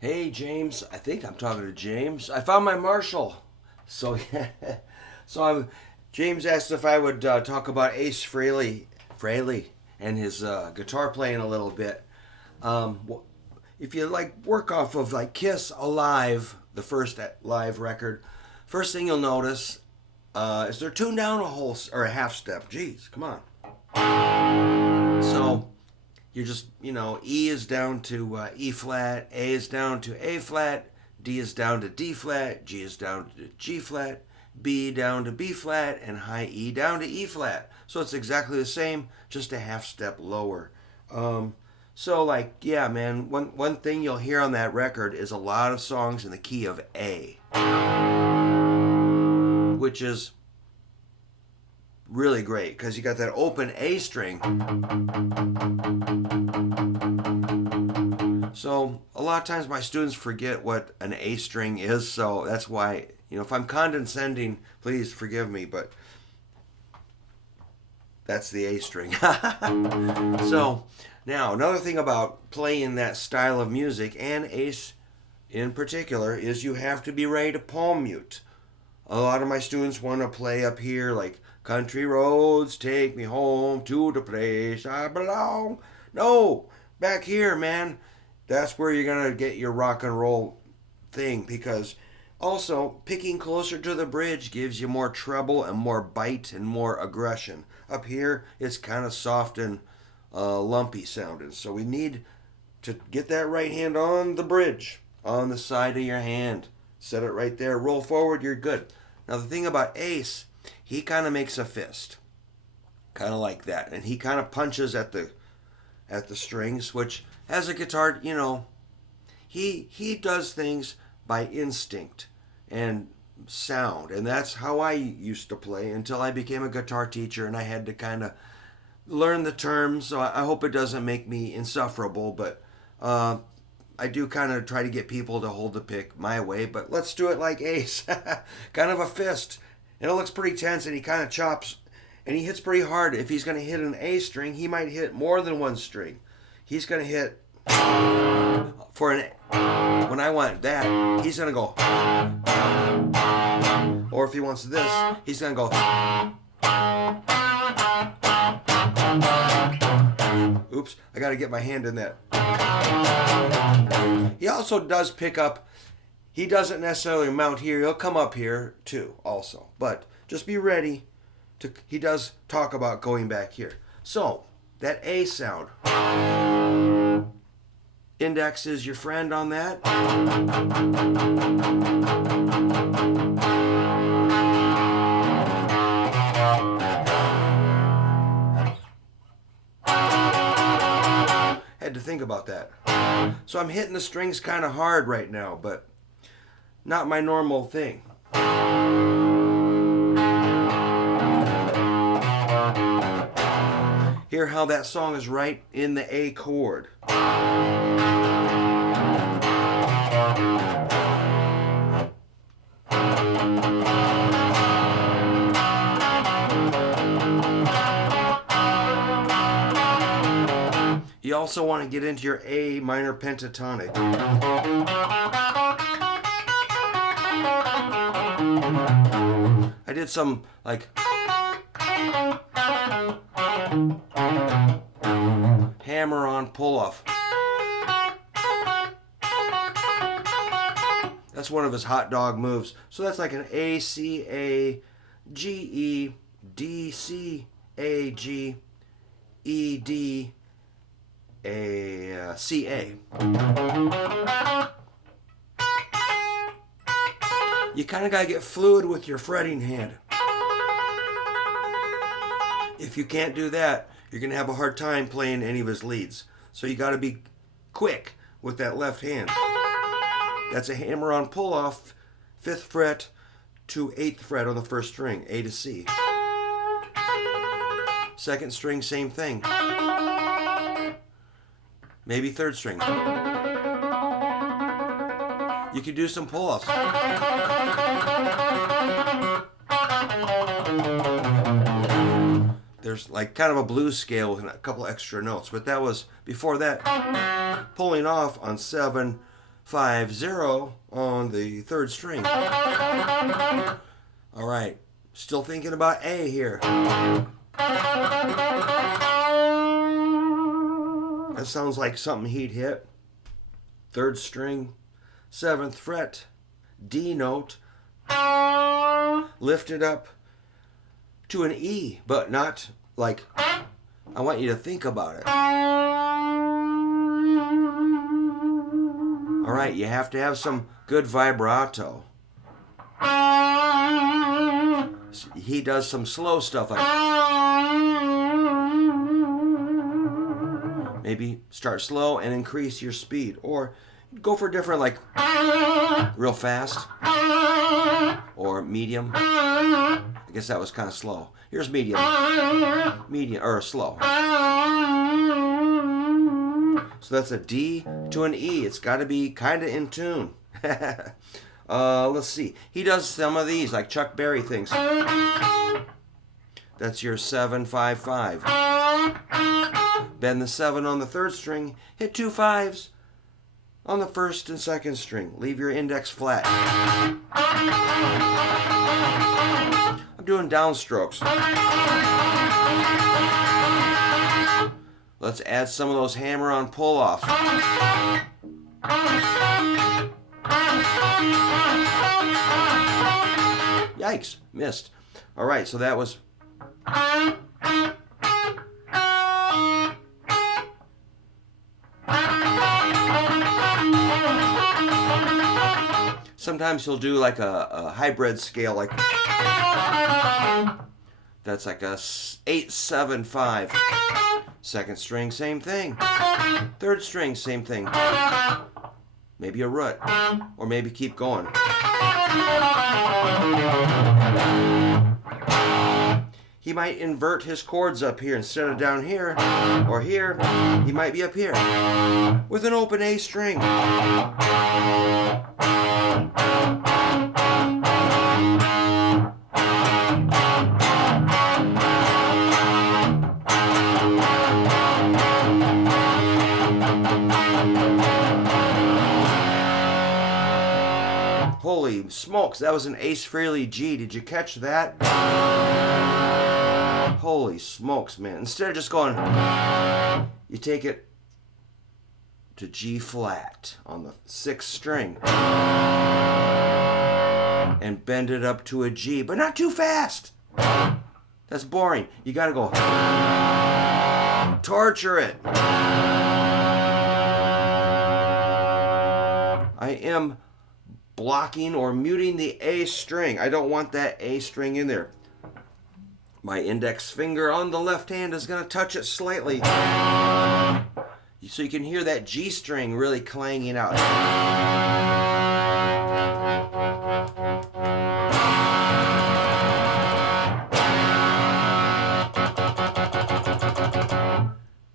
Hey James, I think I'm talking to James. I found my Marshall. So so I'm James asked if I would talk about Ace Frehley and his guitar playing a little bit. If you like work off of like Kiss Alive, the first live record, first thing you'll notice is they're tuned down a whole or a half step. Jeez, come on. So you're just, E is down to E flat, A is down to A flat, D is down to D flat, G is down to G flat, B down to B flat, and high E down to E flat. So it's exactly the same, just a half step lower. So like, yeah, man, one thing you'll hear on that record is a lot of songs in the key of A, which is really great because you got that open A string. So a lot of times my students forget what an A string is, so that's why, if I'm condescending, please forgive me, but that's the A string. So now another thing about playing that style of music, and Ace in particular, is you have to be ready to palm mute. A lot of my students want to play up here like country roads take me home to the place I belong. No, back here, man. That's where you're going to get your rock and roll thing, because also picking closer to the bridge gives you more treble and more bite and more aggression. Up here, it's kind of soft and lumpy sounding. So we need to get that right hand on the bridge, on the side of your hand. Set it right there. Roll forward, you're good. Now the thing about Ace, he kind of makes a fist, kind of like that, and he kind of punches at the strings, which as a guitar, he does things by instinct and sound, and that's how I used to play until I became a guitar teacher, and I had to kind of learn the terms. So I hope it doesn't make me insufferable, but I do kind of try to get people to hold the pick my way, but let's do it like Ace. Kind of a fist. And it looks pretty tense, and he kind of chops, and he hits pretty hard. If he's going to hit an A string, he might hit more than one string. He's going to hit for an when I want that, he's going to go. Or if he wants this, he's going to go. Oops, I got to get my hand in that. He also does pick up. He doesn't necessarily mount here. He'll come up here too also. But just be ready to. He does talk about going back here. So that A sound. Index is your friend on that. Had to think about that. So I'm hitting the strings kind of hard right now, but not my normal thing. Hear how that song is right in the A chord. You also want to get into your A minor pentatonic. I did some like hammer on pull off. That's one of his hot dog moves. So that's like an A C A G E D C A G E D A C A. You kind of got to get fluid with your fretting hand. If you can't do that, you're going to have a hard time playing any of his leads. So you got to be quick with that left hand. That's a hammer on pull off, 5th fret to 8th fret on the first string, A to C. Second string, same thing. Maybe 3rd string. You can do some pull-offs. There's like kind of a blues scale with a couple extra notes, but that was before that pulling off on 7, 5-0 on the third string. All right, still thinking about A here. That sounds like something he'd hit. Third string, 7th fret, D note, lift it up to an E, but not like, I want you to think about it. All right, you have to have some good vibrato. He does some slow stuff like maybe start slow and increase your speed, or go for different, like real fast or medium. I guess that was kind of slow. Here's medium or slow. So that's a D to an E. It's got to be kind of in tune. Let's see. He does some of these, like Chuck Berry things. That's your 7-5-5. Bend the 7 on the third string. Hit 2 5s on the first and second string. Leave your index flat. I'm doing downstrokes. Let's add some of those hammer-on pull-offs. Yikes, missed. All right, so that was... Sometimes he'll do like a hybrid scale, like that's like a 8-7-5. Second string, same thing. Third string, same thing. Maybe a root, or maybe keep going. He might invert his chords up here instead of down here or here. He might be up here with an open A string. Holy smokes, that was an Ace Frehley G. Did you catch that? Holy smokes, man. Instead of just going, you take it to G flat on the 6th string and bend it up to a G, but not too fast. That's boring. You gotta go torture it. I am blocking or muting the A string. I don't want that A string in there. My index finger on the left hand is going to touch it slightly, so you can hear that G string really clanging out.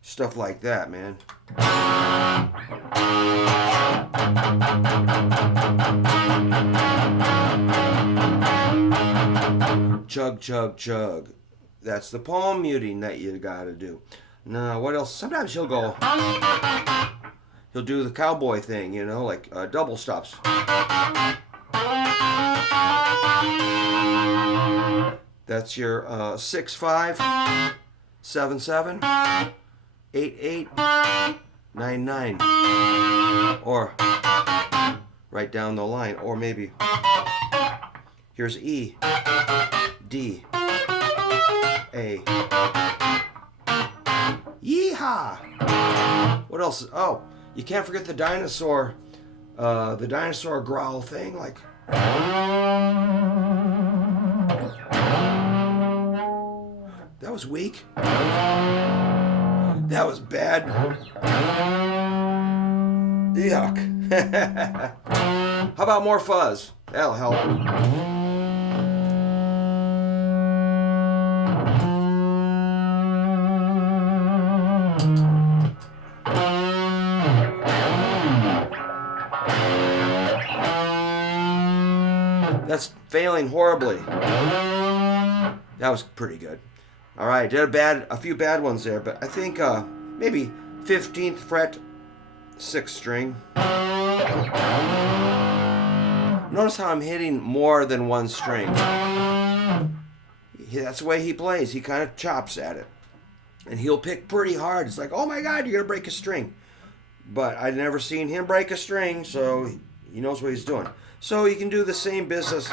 Stuff like that, man. Chug, chug, chug. That's the palm muting that you gotta do. Now, what else? Sometimes he'll do the cowboy thing, you know, like double stops. That's your 6-5, 7-7, 8-8, 9-9, or right down the line, or maybe here's E, D, A. Yeehaw! What else? Oh, you can't forget the dinosaur growl thing, like. That was weak. That was bad. Yuck. How about more fuzz? That'll help. That's failing horribly. That was pretty good. All right, did a few bad ones there, but I think maybe 15th fret, 6th string. Notice how I'm hitting more than one string. That's the way he plays. He kind of chops at it. And he'll pick pretty hard. It's like, oh my God, you're going to break a string. But I've never seen him break a string, so he knows what he's doing. So you can do the same business.